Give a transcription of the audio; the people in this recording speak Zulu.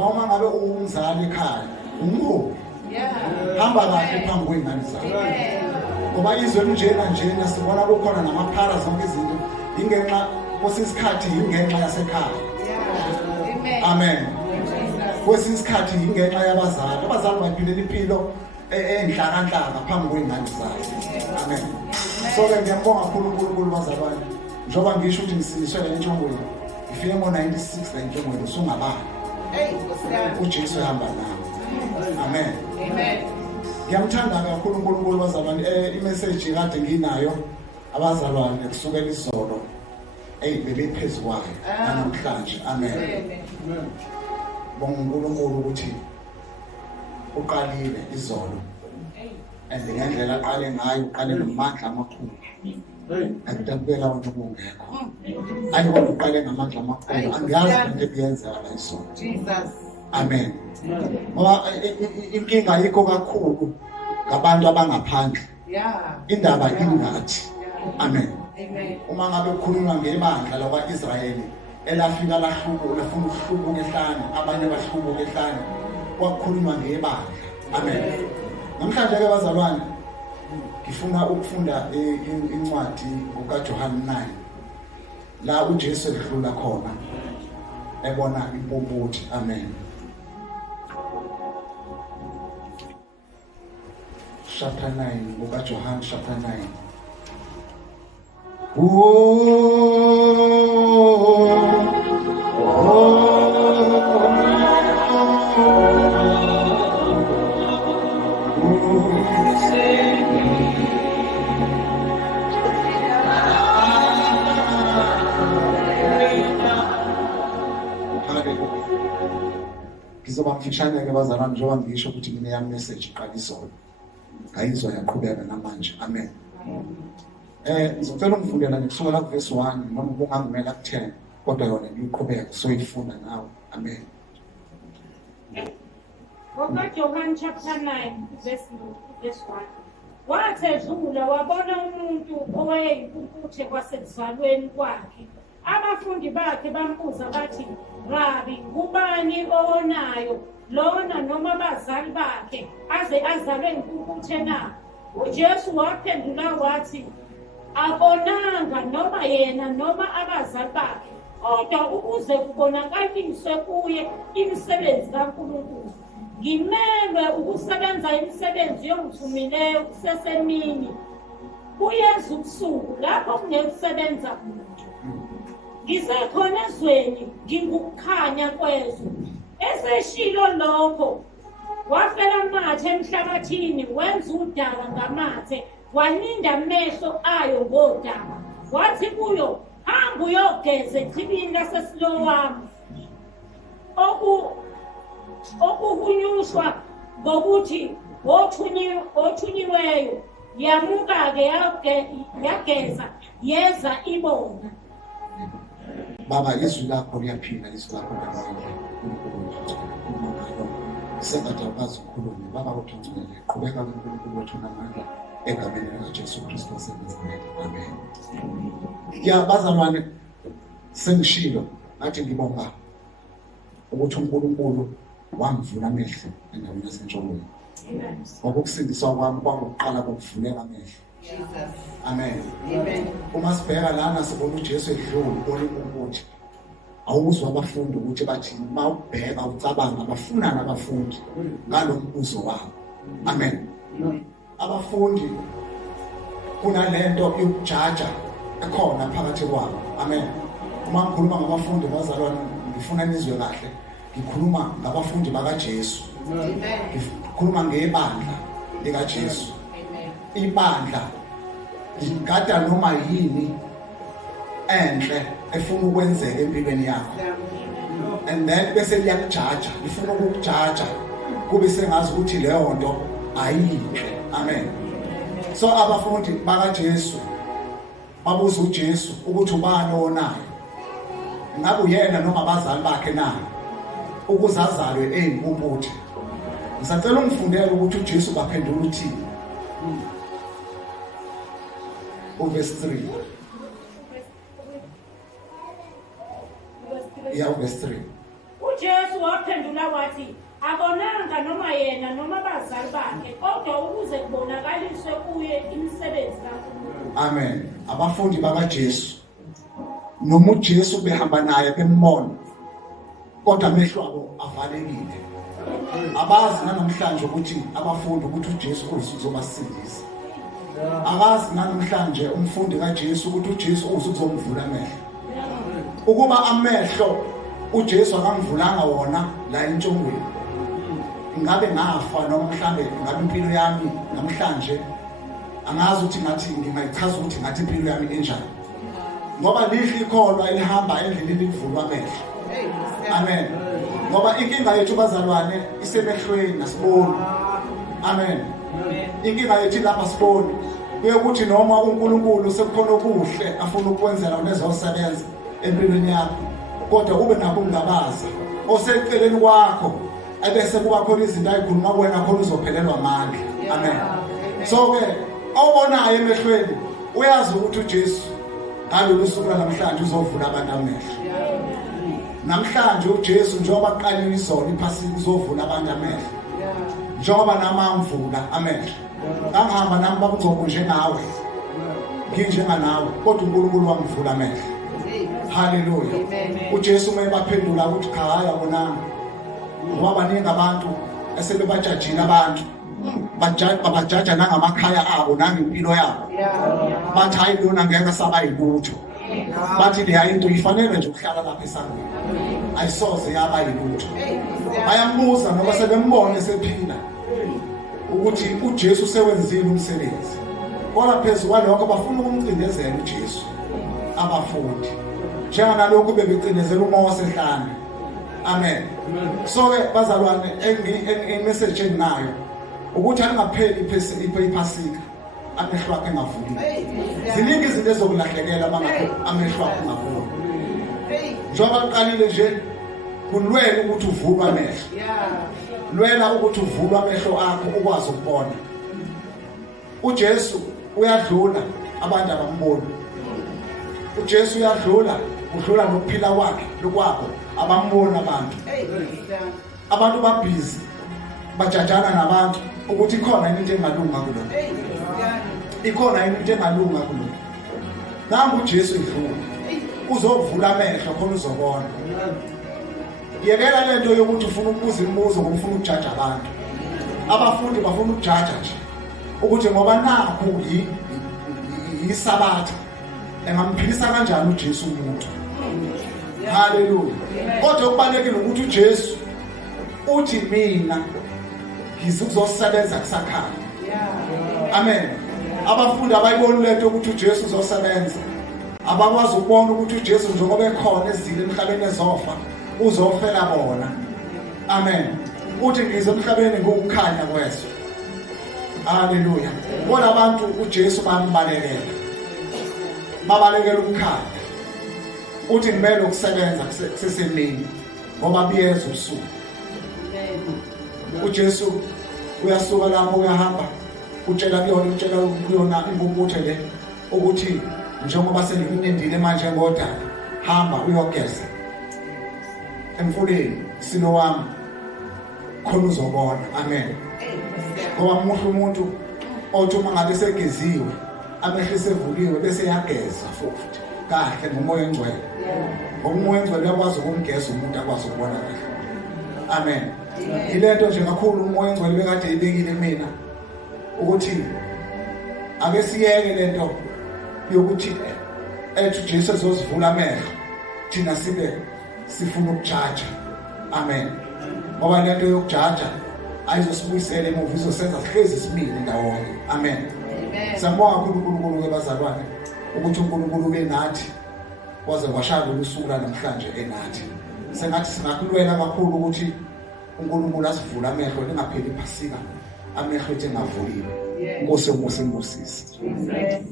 ngoba uma ngabe umzali ekhaya umholi hamba kahle phambi kwengane zakho ngoba izwe njena sibona kukhona namaphara zonke izinto ingenxa kwesisikhathi ingenxa yasekhaya amen kwesisikhathi ingenxa yabazali bayiphilela impilo enhlakanhlaka phambi kwengane zakho amen so ke ngiyabonga kakhulu uNkulunkulu bazalwane njoba ngisho ukuthi ngisindiswe le ntshongweni ngifike ngo96 le ntshongweni usungabani uJesu ehamba nawe amen ngiyamthanda kakhulu uNkulunkulu bazalwane imessage kade nginayo abazalwane kusukela izolo bebephezulu kwayo namhlanje amen bonga uNkulunkulu ukuthi uqalile izolo ngendlela aqale ngayo uqale nomandla amakhulu akudabela wonke ungekho ayibona uqale ngamandla amakhulu angiyazi into ebiyenzeka la izolo Jesus amen ngoba inkinga ayikho kakhulu ngabantu abangaphandle indaba ingathi amen uma ngabe kukhulunywa ngebandla lakwa-Israyeli elafika lafuna ukuhlubuka ehlane abanye bahlubuka ehlane kwakukhulunywa ngebandla amen namhlanje ke bazalwane ngifuna ukufunda incwadi kaJohane 9 la uJesu edlula khona ebona impuphuthi amen chapter 9 kaJohane chapter 9 Ngizoba mfishane ke bazalwane njengoba ngisho ukuthi ngine yami message iqala izolo ngayizwa yaqhubeka namanje amen ngizocela ungifundela kusukela ku verse 1 noma ubungangimela ku 10 kodwa yona ngiqhubeka soyifunda nawe amen John chapter 9 verse 1 wathi edlula wabona umuntu owayeyimpuputhe kwasekuzalweni kwakhe abafundi bakhe bambuza bathi Rabi kubani owonayo lona noma abazali bakhe aze azalwe impuputhe na uJesu waphendula wathi abonanga noma yena noma abazali bakhe kodwa ukuze kubonakaliswe kuye imisebenzi kaNkulunkulu ngimelwe ukusebenza imisebenzi yomthumileyo kusesemini kuyeza ubusuku lapho kungekusebenza muntu ngisekhona ezweni ngingukukhanya kwezwe eseshilo lokho wafela amathe emhlabathini wenza udaka ngamathe waninda amehlo ayo ngodaka wathi kuyo hamba uyogeza echibini laseSilowami okuhunyushwa ngokuthi othunyiweyo yamuka-ke yageza yeza ibona baba izwi lakho liyaphila izwi lakho sengathi awukwazi ukukhuluma baba uthunthumele qhubeka kuNkulunkulu wethu namandla egameni likaJesu Kristu waseNazaretha amen ya bazalwane sengishilo ngathi ngibonga ukuthi uNkulunkulu wamvula amehlo endaweni yasentshonalanga ngokusindiswa kwami kwakuqala kokuvuleka amehlo amen uma sibheka lana sibona uJesu edlula ubona ukuthi awuzwa abafundi ukuthi bathi mawubheka ucabanga bafunana abafundi ngalombuzo wabo amen abafundi kunalento yokujaja ekhona phakathi kwabo amen uma ngikhuluma ngabafundi bazalwane ngifuna nizwe kahle ngikhuluma ngabafundi bakaJesu ngikhuluma ngebandla likaJesu ibandla ingada noma yini enhle efuna ukwenzeka empilweni yakho and then bese liyakujaja lifuna ukukujaja kube sengazi ukuthi leyo nto ayinhle amen so abafundi bakaJesu babuza uJesu ukuthi ubani onayo ngabe uyena noma abazali bakhe na ukuzazalwe eyimpuputhe ngisacela ungifundele ukuthi uJesu baphendula uthini verse 3 verse 3 uJesu waphendula wathi abonanga noma yena noma abazali bakhe kodwa ukuze kubonakaliswe kuye imisebenzi kaNkulunkulu. Amen. Abafundi bakaJesu noma uJesu behamba naye bembona kodwa amehlo abo avalekile. Abazi namhlanje ukuthi abafundi ukuthi uJesu uzobasindisa. Abazi namhlanje umfundi kaJesu ukuthi uJesu uzomvula amehlo. Ukuba amehlo uJesu akamvulanga wona la entshongweni, ngabe ngafa noma mhlambe ngabe impilo yami namhlanje angazi ukuthi ngathi ngingayichaza ukuthi ngathi impilo yami enjani, ngoba lihle ikholwa elihamba endleleni livulwa amehlo. Amen. Ngoba inkinga yethu bazalwane isemehlweni nasiboni. Amen. Inkinga yethu lapha siboni ukuthi noma uNkulunkulu sekukhona okuhle afuna ukwenzela unezosebenza empilweni yakho, kodwa ube nakho ungabaza oseceleni kwakho ebese kuba khona izinto ayikhuluma kuwena khona uzophelelwa amandla. Amen. So ke awubonayo emehlweni uyazi ukuthi uJesu ngalolu suku namhlanje uzovula abantu amehlo. Namhlanje uJesu njengoba aqalile izolo iphasika uzovula abantu amehlo. Njengoba namamvula amehlo. Angihamba nami babugcobo njengawe. Nginjenganawe kodwa uNkulunkulu wamvula amehlo. Hallelujah. uJesu mayebaphendula ukuthi cha haya bonanga. Ngoba baningi abantu esebebajajile abantu. Bajaja nangamakhaya abo nangempilo yabo. Bathi hayi lona ngeke sabayilutho. Bathi le into ifanele nje ukuhlala lapha esangweni. Ayisoze yaba yilutho. Bayambuza noma sebembona esephila ukuthi uJesu sewenzile umsebenzi. Kodwa phezulu kwalokho bafuna ukumcindezela uJesu abafundi. Njengalokho bebecindezela uMose ehlane. Amen. So ke bazalwane message enginayo ukuthi alingapheli iphasika amehlo akhe engavuli. Ziningi izinto ezokulahlekela mangakho amehlo akhe engavuli. Njengoba uqalile nje kulwela ukuthi uvulwe amehlo. Lwela ukuthi uvulwe amehlo akho ukwazi ukubona. uJesu uyadlula abantu abamboni. uJesu uyadlula udlula nokuphila kwakhe lokwakho abamboni abantu. Abantu babhizi bajajana nabantu ukuthi ikhona into engalunga kulo. Ikhona into engalunga kulo. Nangu uJesu idlula. Uzovula amehlo khona uzobona. Yekela lento yokuthi ufuna ukubuza imibuzo ngokufuna ukujaja abantu. Abafundi bafuna ukujaja nje ukuthi ngoba nakho yisabatha engamphilisa kanjani uJesu umuntu. Hallelujah. Kodwa okubalekile ukuthi uJesu uthi mina ngizosebenza kusakhaya. Amen. Abafundi abayiboni lento ukuthi uJesu uzosebenza. Abakwazi ukubona ukuthi uJesu njengoba ekhona ezile emhlabeni ezofa uzofela bona. Amen. Uthi ngize emhlabeni ngokukhanya kweso. Hallelujah. Bona abantu uJesu bambalekela. Babalekela ukukhanya. Uthi kumele ukusebenza kusesemini ngoba biyeza usuku. uJesu uyasuka lapho uyahamba utshela kuyona ingumbuthe le ukuthi njengoba senginendile manje ngoda hamba uyogeza emfuleni sino wami khona uzobona. Amen. Ngoba umuntu umuntu othi uma ngabe segeziwe amehlo sevuliwe bese yageza futhi kahle ngomoya engcwele. Ngomoya engcwele uyakwazi ukumgeza umuntu akwazi ukubona kahle. Amen. Ilento nje kakhulu umoya engcwele bekade ibekile mina ukuthi ake siyeke lento yokuthi uJesu ezosivula amehlo thina sibe sifuna ukujaja. Amen. Ngoba lento yokujaja ayizosibuyisela emuva, izosenza sihlezi simile ndawonye. Amen. Siyabonga uNkulunkulu kwabazalwane ukuthi uNkulunkulu ube nathi waze washaya usuku namhlanje enathi. Sengathi singakulwela kakhulu ukuthi uNkulunkulu asivule amehlo lingapheli iphasika amehlo ethu engavuliwe. Ngose ngosembusisi. Amen.